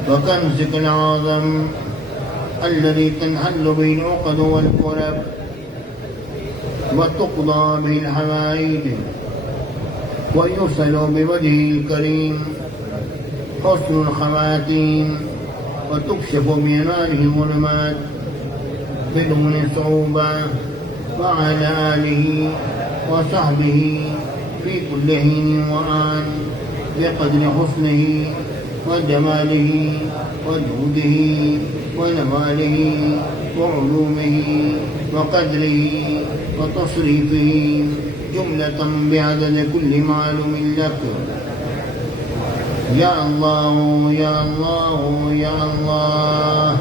وكنزك العظم الذي تنحل به العقد والكرب وتقضى به الحوائج ويرسل بوجهه الكريم حسن الخواتيم وتكشف بأنواره الظلمات بدون صعوبة وعلى آله وصحبه في كل حين وآن بقدر حسنه وجماله وجوده ونواله وعلومه وقدره وتصريفه جملة بعدد كل معلوم لك. يا الله يا الله يا الله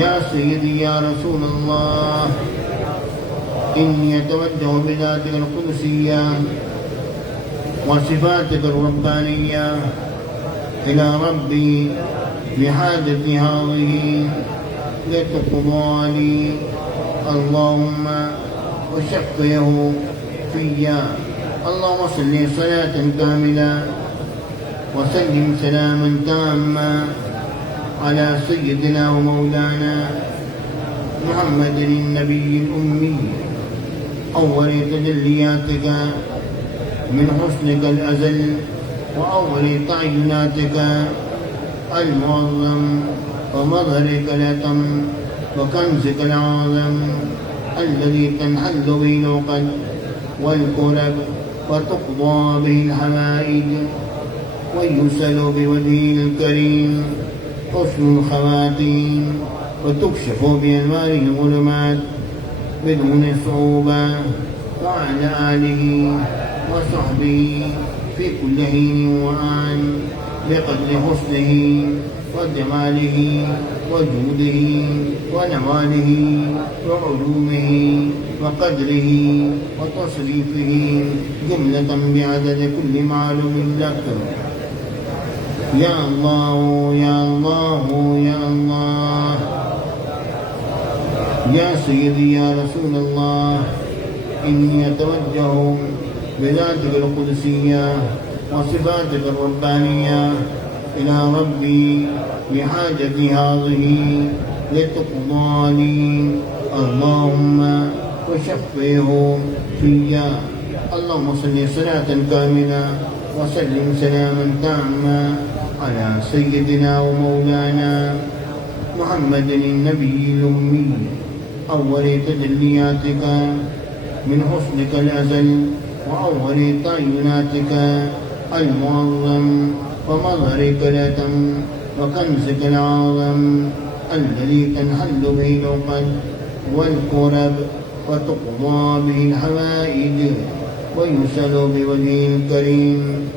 يا سيدي يا رسول الله إني أتوجه بذاتك القدسية وصفاتك الربانية إلى ربي بحاجتي هذه لتقضى لي اللهم وشفيه فيا. اللهم صل صلاة كاملة وسلم سلاما تاما على سيدنا ومولانا محمد النبي الأمي أول تجلياتك من حسنك الأزل وأول تعيناتك المعظم ومظهرك الأتم وكنزك العظم الذي تنحل به العقد والكرب وتقضى به الحوائج ويسل بوجهه الكريم حسن الخواتيم وتكشف بأنواره الظلمات بدون صعوبة وعلى آله وصحبه في كل حين وآن بقدر حسنه وجماله وجوده ونواله وعلومه وقدره وتصريفه جملة بعدد كل معلوم لك. يا الله يا الله يا الله يا سيدي يا رسول الله إني أتوجه بذاتك القدسية وصفاتك الربانية إلى ربي بحاجتي هذه لتقضى لي اللهم وشفيه فيا. اللهم صل صلاة كاملة وسلم سلاما تاما على سيدنا ومولانا محمد النبي الأمي أول تجلياتك من حسنك الأزل وأول تعيناتك المعظم ومظهرك الأتم وكنزك العظم الذي تنحل به العقد والكرب وتقضى به الحوائج ويسل بوجهه الكريم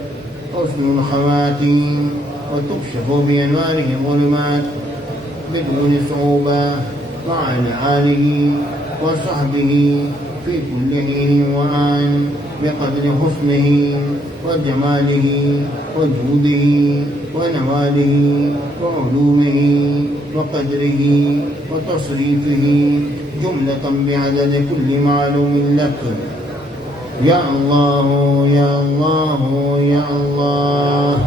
حسن الخواتيم وتكشف بأنواره الظلمات بدون صعوبة وعلى آله وصحبه في كل حين وآن بقدر حسنه وجماله وجوده ونواله وعلومه وقدره وتصريفه جملة بعدد كل معلوم لك. يا الله يا الله يا الله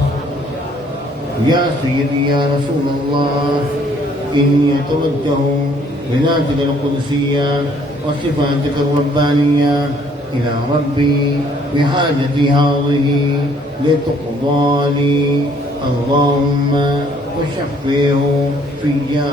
يا سيدي يا رسول الله إني أتوجه بذاتك القدسية وصفاتك الربانية إلى ربي بحاجتي هذه لتقضى لي اللهم وشفيه فيا.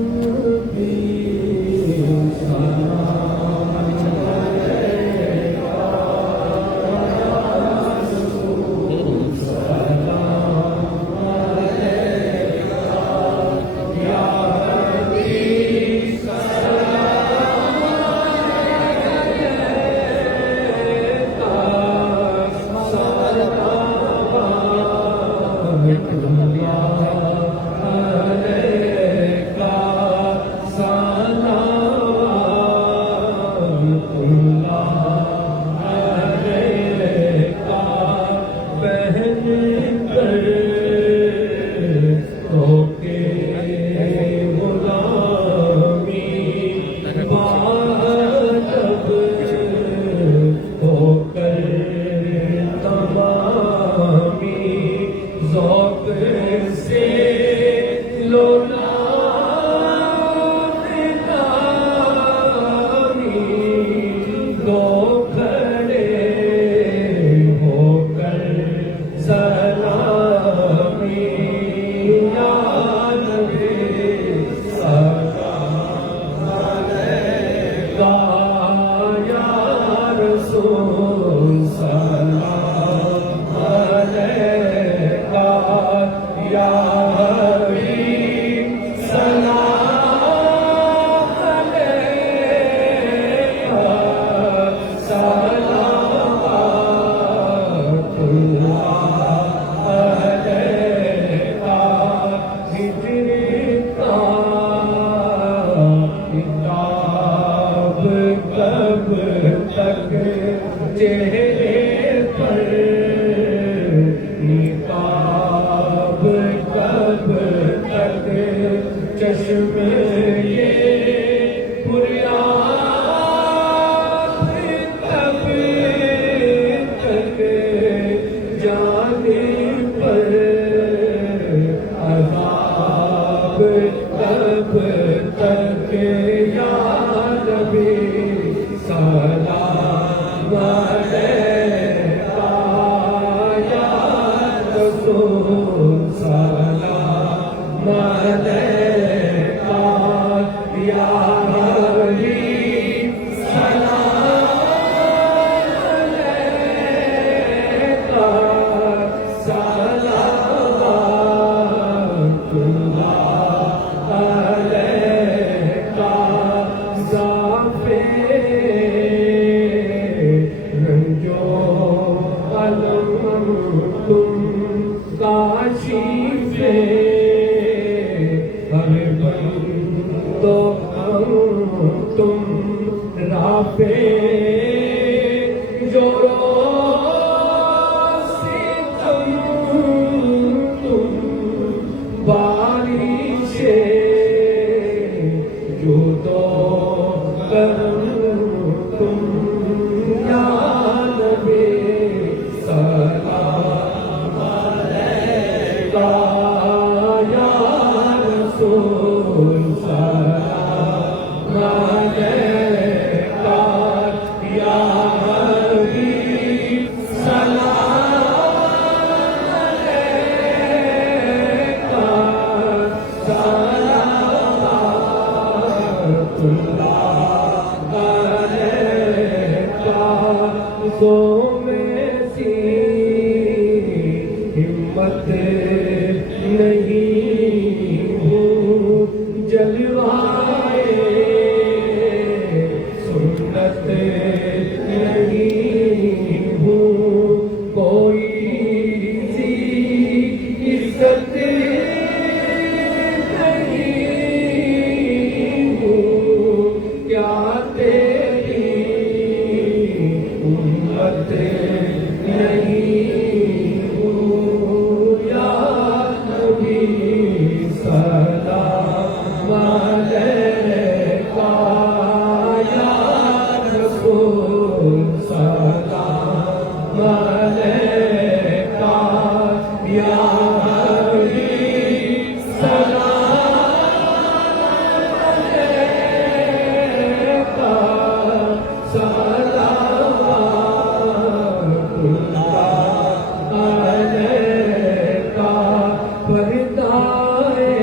تک یا نبی سلام علیکہ یا رسول سلام علیکہ یا حبیب سلام علیکہ صلوات اللہ علیکہ ذافِ رنجو علم تم کاشف ہر بندو تم رافع جو ستم تم بارش جو دو کرم تم یا نبی سلام علیکہ یا رسول سلام علیکہ یا حبیب سلام علیکہ صلوات اللہ علیکہ تو میں سی ہمت نہیں ہوں جلوائے سنت نہیں ہوں کوئی سی عزت نہیں ہوں کیا تیری امت نہیں ہوں یا نبی سلام علیکہ یا رسول سلام علیکہ یا حبیب سلام علیکہ صلوات اللہ علیکہ پردائے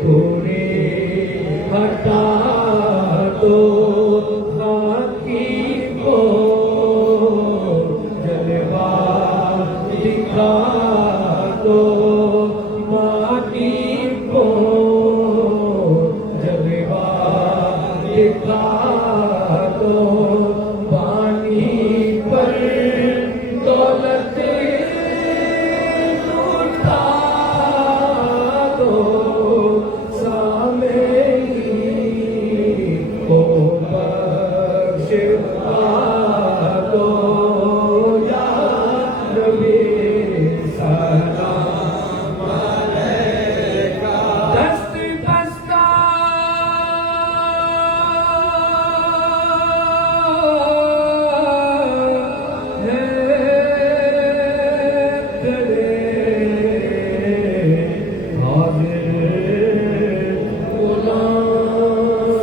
تھوڑے ہٹا دو خاکی کو جلوہ دکھا دو ماٹی کو جلوہ دکھا دو پانی پر دولت لوٹا دو سامعین کو بخش دو یا نبی سلام علیکہ دست بستہ ہے تیرے حاضر غلام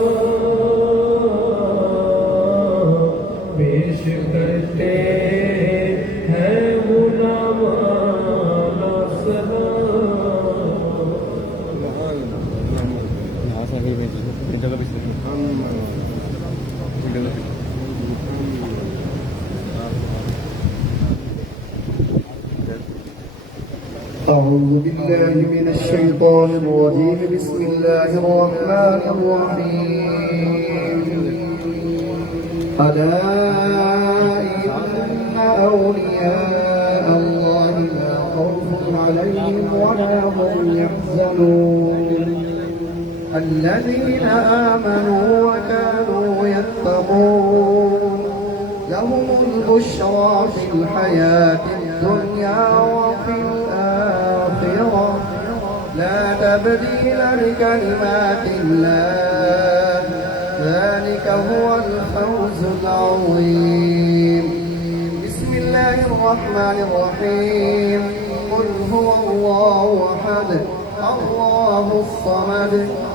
پیش کرتے ہیں غلامانہ أعوذ بالله من الشيطان الرجيم بسم الله الرحمن الرحيم ألا إن أولياء الله لا خوف عليهم ولا هم يحزنون الذين آمنوا وكانوا يتقون لهم البشرى في الحياة الدنيا وفي الآخرة لا تبديل لكلمات الله ذلك هو الفوز العظيم بسم الله الرحمن الرحيم قل هو الله أحد الله الصمد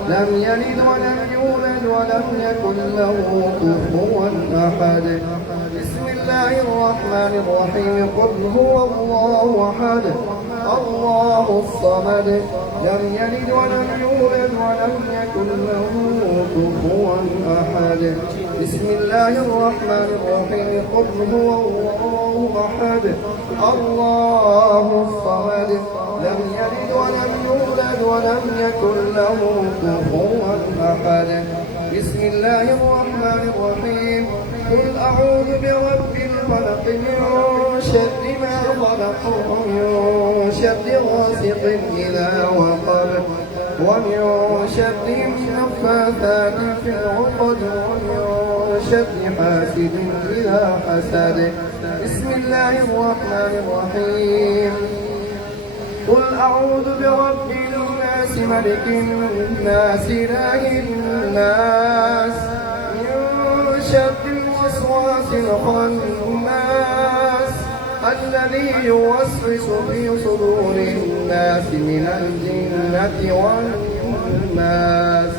لم يلد ولم يولد ولم يكن له كفوا أحد بسم الله الرحمن الرحيم قل هو الله أحد الله الصمد لم يلد ولم يولد ولم يكن له كفوا أحد بسم الله الرحمن الرحيم قل هو الله أحد الله الصمد لم يلد ولم يولد ولم يكن له كفوا أحد بسم الله الرحمن الرحيم قل أعوذ برب الفلق من شر ما خلق ومن شر غاسق إذا وقب ومن شر النفاثات في العقد ومن شر حاسد إذا حسد بسم الله الرحمن الرحيم قل أعوذ برب الناس ملك الناس إله الناس من شر الوسواس الخناس الذي يوسوس في صدور الناس من الجنة والناس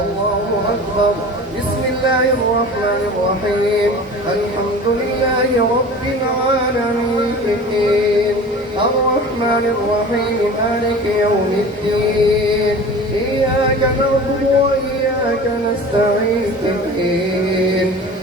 الله أكبر بسم الله الرحمن الرحيم الحمد لله رب العالمين الرحمن الرحيم مالك يوم الدين إياك نعبد وإياك نستعين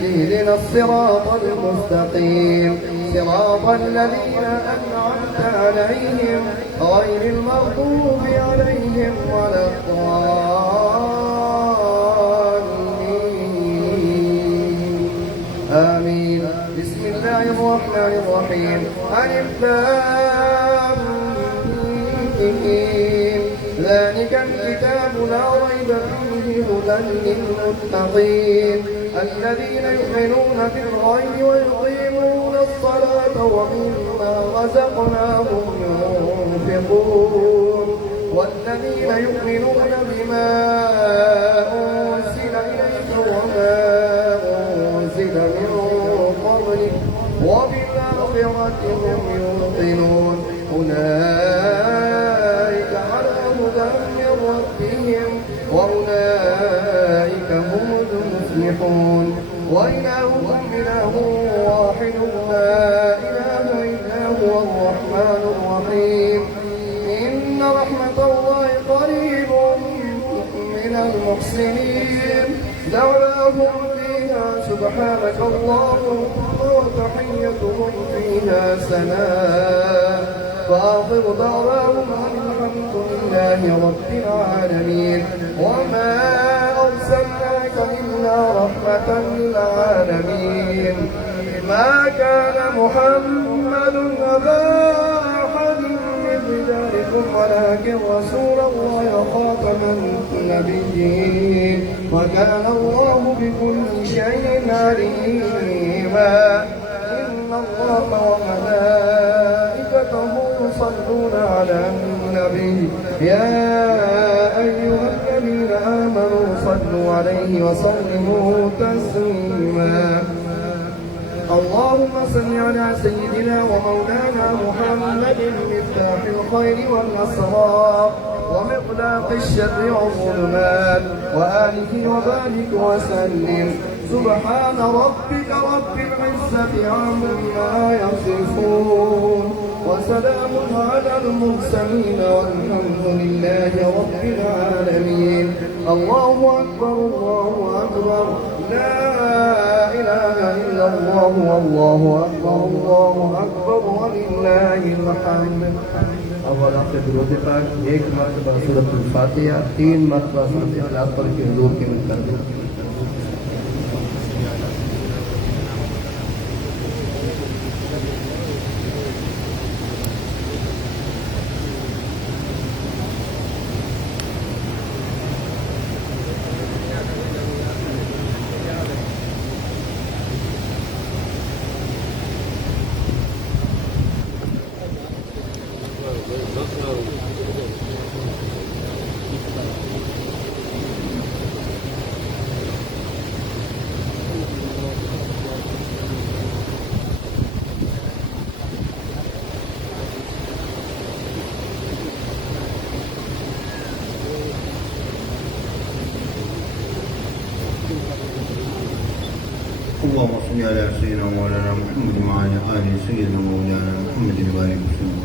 اهدنا الصراط المستقيم صراط الذين أنعمت عليهم غير المغضوب عليهم ولا الضالين آمين بسم الله الرحمن الرحيم ألف لام ميم ذلك الكتاب لا ريب فيه هدى للمتقين الذين يؤمنون بالغيب ويقيمون الصلاة ومما رزقناهم ينفقون والذين يؤمنون بما أنزل إليك وما أنزل من قبلك وبالآخرة هم يوقنون أولئك على هدى من ربهم وأولئك هم المفلحون وإلهكم إله واحد لا إله إلا هو الرحمن الرحيم إن رحمة الله قريب من المحسنين دعواهم فيها سبحانك اللهم وتحيتهم فيها سلام فآخر دعواهم الحمد لله رب العالمين وما أرسلناك إلا رحمة للعالمين ما كان محمد أبا أحد من رجالكم ولكن رسول الله وخاتم النبيين وكان الله بكل شيء عليما إن الله وملائكته يصلون على النبي يا أيها الذين آمنوا صلوا عليه وسلموا تسليما اللهم صل على سيدنا ومولانا محمد مفتاح الخير والأسرار ومقلاق الشر والظلمات وآله وبارك وسلم سبحان ربك رب العزة عما يصفون وسلام على المرسلين والحمد لله رب العالمين الله أكبر الله أكبر لا إله إلا الله والله أكبر الله أكبر ولله الحمد اول آپ سے درود پاک ایک مرتبہ سورۃ الفاتحہ 3 مرتبہ سورۃ اخلاص پڑھ کے حضور کے مل کر دیں اللهم صل على سيدنا مولانا محمد وعلى آل سيدنا مولانا محمد وبارك وسلم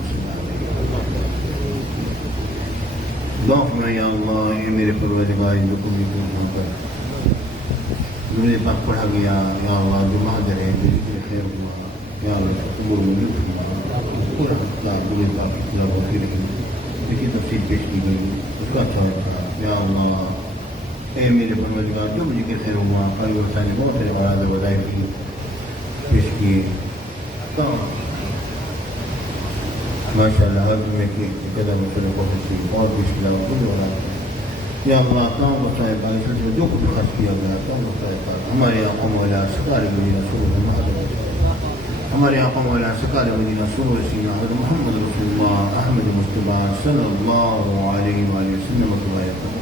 دعا فرمائے یا اللہ اے میرے پروردگار ان کو بھی پورا کر درود پاک پڑھا گیا یا اللہ جو مہاجر ہے دل کے خیر ہوا یا اللہ قبول منظور فرما پورا کیا درود پاک پورا ہوتی رہی اس کی تفصیل پیش کی گئی اس کا اچھا ہوتا یا اللہ اے میرے پروردگار جو مجھے کے خیر ہوا قاری ورسا نے بہت سارے مراد وظائف کی پیش کیے ماشاء اللہ ہر جمعے کی قدر مسئلہ کو خوشی اور مشکلات کو بھی ہو یا اللہ کام بسائے کا اس سلسلے جو کچھ خرچ کیا گیا کام بسائے کا ہمارے آقا مولا سرکار مدینہ سرور ہمارے آقا مولا سرکار مدینہ سرور سینہ حضرت محمد رسول اللہ احمد مصطفیٰ صلی اللہ علیہ وآلہ وسلم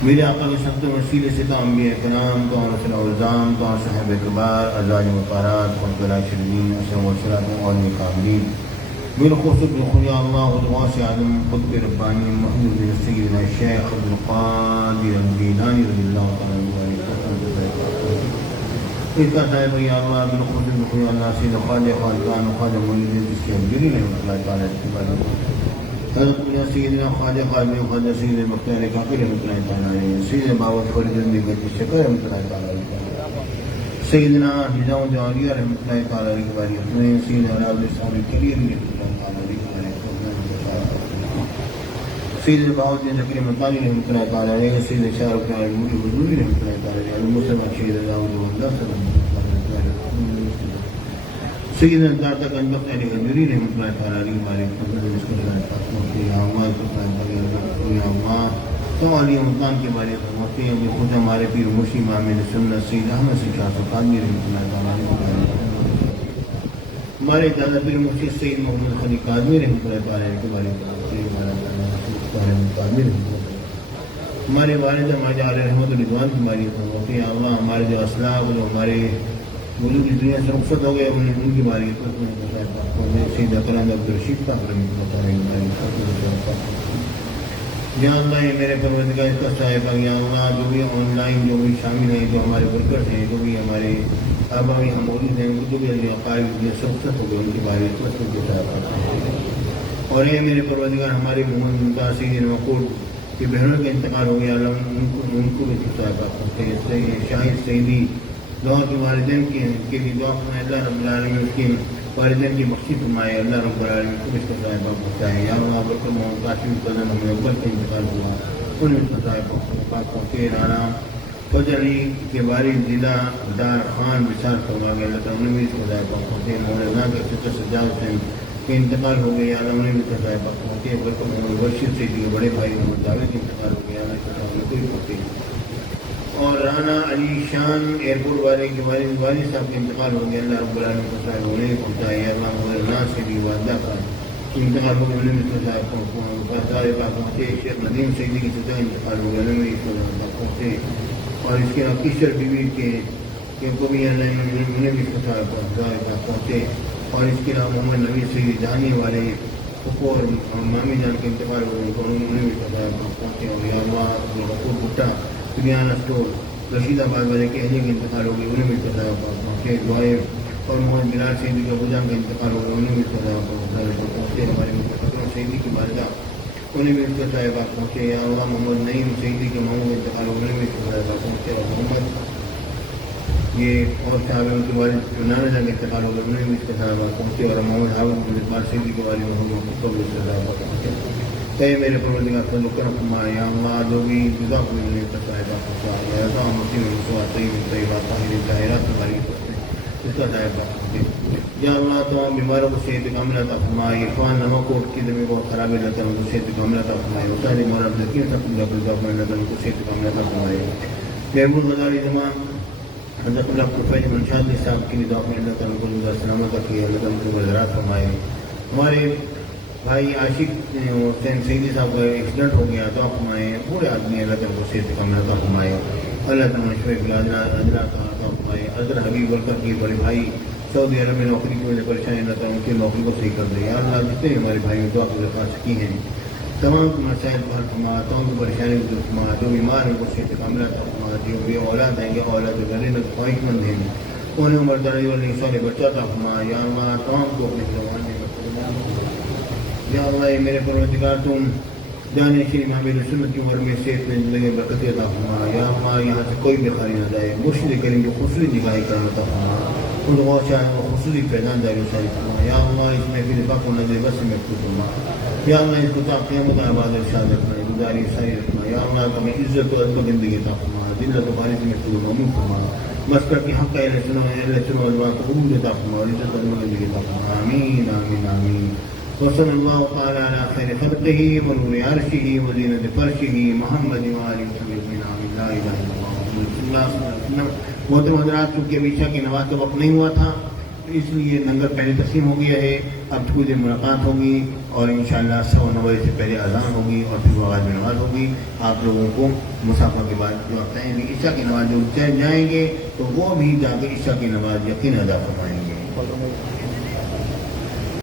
میرے آقا کے سخت وسیلے سے تو انبیاء کرام تو رسول الزام تو صحابہ کبار ازواج مطہرات خلفاء شرین اسلام والصلاۃ والعلم کاملین بالخصوص بخلیا اللہ الغوث عالم قطب ربانی محمد بن سیدنا الشیخ عبد القادر الجیلانی رضی اللہ تعالیٰ عنہ اس کا صاحب یا اللہ بالخصوص بخلیا اللہ سید خواجہ خالقان خواجہ معید الشیخ جلیل رحمۃ اللہ تعالیٰ علیہ حضرت سیدنا خواجہ خالق خواجہ سید مختار کاکڑ رحمۃ اللہ تعالیٰ علیہ سید باور فرید گنج شکر رحمۃ اللہ تعالیٰ علیہ سیدنا نظام جوہریہ رحمۃ اللہ تعالیٰ علیہ باری اپنے سیدنا راز صاحب کریم رحمۃ اللہ تعالیٰ علیہ سیدنا باودین ذکر مطالعہ رحمۃ اللہ تعالیٰ علیہ سیدنا شاہ رخ المولی حضوری رحمۃ اللہ تعالیٰ علیہ المسلم شہید داؤد اللہ صلی اللہ علیہ سیدنا داتا کنبخت علی حضوری رحمۃ اللہ تعالیٰ علیہ باری تو علی مقام کے بارے میں ہوتے ہیں جو خود ہمارے پیر مرشد امام سنت سید احمد سے شاہ سلطانی رحمۃ اللہ تعالیٰ علیہ ہمارے دادا پیر مرشد سید محمد خلی قادمی رحمۃ اللہ تعالیٰ علیہ کے بارے میں ہمارے والد ہمارے علیہ رحمۃ الرضوان کی بارے میں ہوتے ہیں اللہ ہمارے جو اسلاف جو ہمارے ملک کی دنیا سے رخصت ہو گئے ان کی بارے میں سید اکرم عبدالرشید صاحب رحمۃ اللہ تعالیٰ یا اللہ یہ میرے پروردگار اس کا صاحب یا اللہ جو بھی آن لائن جو بھی شامل ہیں جو ہمارے ورکرز ہیں جو بھی ہمارے آبائی ہم موجود ہیں جو بھی عقائد سخت ہو گئے ان کے بارے میں اور یہ میرے پروردگار ہمارے محمد ممتاز سید وقور کی بہنوں کا انتقال ہو گیا اللہ ان کو بھی صاحب شاہد سیدی دعا کے والدین کے لیے دعا فرمائے اللہ رب العالمین اس کے والدین کی بخشی فرمائے اللہ رب العالمین کو اس کا صاحب پہنچائے یا اللہ برکت محمد قاسم قدم ہمیں اکبر کا انتقال ہوا ان اس کا صاحب پہنچے رانا فجری کے باری ضلع دار خان وشال ہوگا گیا اللہ تعالیٰ بھی اس کا صاحب پہنچے مولانا کے فطر سجاد حسین کے انتقال ہو گیا اللہ انہیں بھی اس کا صاحب پہنچے برکت محمد بشیر سے بڑے بھائی محمد جاوید کے انتقال ہو گیا اللہ تعالیٰ کو بھی پہنچے اور رانا علی شان ایئرپورٹ والے کے والد صاحب کا انتقال ہو گیا اللہ رب العالمین کا صاحب انہیں پہنچایا اللہ مولانا سے بھی والدہ کا انتقال ہو گیا انہیں بھی صاحب پہنچے شیخ ندیم سیدی کی سزا انتقال ہو گیا انہیں بھی پہنچے اور اس کے علاوہ کیشر بیوی کے کو بھی انہیں بھی صاحب پہنچے اور اس کے علاوہ محمد نبی سیدی جانے والے پھپھو اور مامی جان کے انتقال ہو گئے انہیں بھی صاحب پہنچے اور یا اللہ غفور بھٹا سریانہ اسٹور رشید آباد والے کے اہلی کا انتقال ہو گیا انہیں بھی پہنچے دعائیں اور محمد بلال سیدی کا بجان کا انتقال ہو گیا انہیں بھی پہنچے ہمارے سیدی کی والدہ انہیں بھی اس کا صاحبات پہنچے یا اللہ محمد نعیم سیدی کے ماموں کا انتقال ہو گیا انہیں بھی اس کا صاحبات پہنچے اور محمد یہ اور صاحب ان کے والد نانا جان کا انتقال ہو گیا انہیں بھی اس کا صاحبات پہنچے اور محمد حافظ اقبال سیدی کے والد محمد مصطفیٰ بھی اس کا صاحبات پہنچے اے میرے پروردگار کا لکرم فرمائے یا اللہ جو بھی جزا کو ملنے کا صاحبات پہنچا یا اللہ مسلم رسوا طیب طیبات طاہر ظاہرات ہماری اس کا صاحبات پہنچے یا اللہ تمام بیماروں کو صحت کاملہ عطا فرمائے عرفان نمک کوٹ کی زمین بہت خراب ہے اللہ ان کو صحت کاملہ عطا فرمائے وسائل مولانا ذکیر صاحب اللہ ان کو صحت کاملہ عطا فرمائے محمود غزالی زمان حضرت اللہ پروفیسر منشاد علی صاحب کی دعا میں اللہ تعالیٰ کو سلامت رکھیے اللہ تعالیٰ کو وزرات فرمائے ہمارے بھائی عاشق حسین سیدی صاحب کا ایکسیڈنٹ ہو گیا دعا فرمائے پورے آدمی اللہ تعالیٰ کو صحت کاملہ عطا فرمائے اللہ تعالیٰ شعیب حضرات عطا فرمائے حضرت حبیب ورکر کی بڑے بھائی سعودی عرب میں نوکری کی وجہ پریشانی اللہ تعالیٰ ان کی نوکری کو صحیح کر دے یا اللہ جتنے ہمارے بھائی دعا کی درخواست کی ہیں تمام کو مسائل پر فرما، تمام کو پریشانی کو فرما، جو بیمار ہیں کو صحت کاملہ عطا فرما، جو بے اولاد ہیں گے اولاد گھر میں خواہش مند ہیں انہیں عمر دراز والے سارے بچہ عطا فرما، یا اللہ تمام کو اپنے زبان میں یا اللہ اے میرے پروردگار تم جانے شری محمد سنت کی عمر میں صحت میں زندگی برکت عطا فرما، یا اللہ یہاں سے کوئی بھی خالی نہ جائے، مرشد کریم کو خصوصی نگاہی کرنا عطا فرما، خود غوث چاہے وہ خصوصی فیضان داری ساری فرما، یا اللہ اس میں پھر پاک و نظر بس میں محفوظ فرما، یا اللہ اس کو تا قیامت آباد ارشاد رکھنا، گزاری ساری رکھنا، یا اللہ کبھی عزت و عزت زندگی عطا فرما، ذلت و خالص میں محفوظ مامون فرما، مسکر کی حق اہل سنو علماء قبول عطا فرما، عزت و عزت زندگی عطا فرما، آمین آمین آمین. وصلى الله تعالى على خير خلقه ونور عرشه وزينة فرشه محمد وآله وصحبه آمين. لا إله إلا الله محمد صلی اللہ علیہ وسلم. محترم حضرات، چونکہ ابھی عشاء کی نماز کا وقت نہیں ہوا تھا اس لیے لنگر پہلے تقسیم ہو گیا ہے، اب تھوڑی دیر ملاقات ہوگی اور انشاءاللہ 9:15 بجے سے پہلے اذان ہوگی اور پھر آغاز میں نماز ہوگی. آپ لوگوں کو مسافہ کے بعد جو آپ کہیں گے عشاء کی نماز جو جائیں گے تو وہ بھی جا کے عشاء کی نماز یقین ادا فرمائیں گے.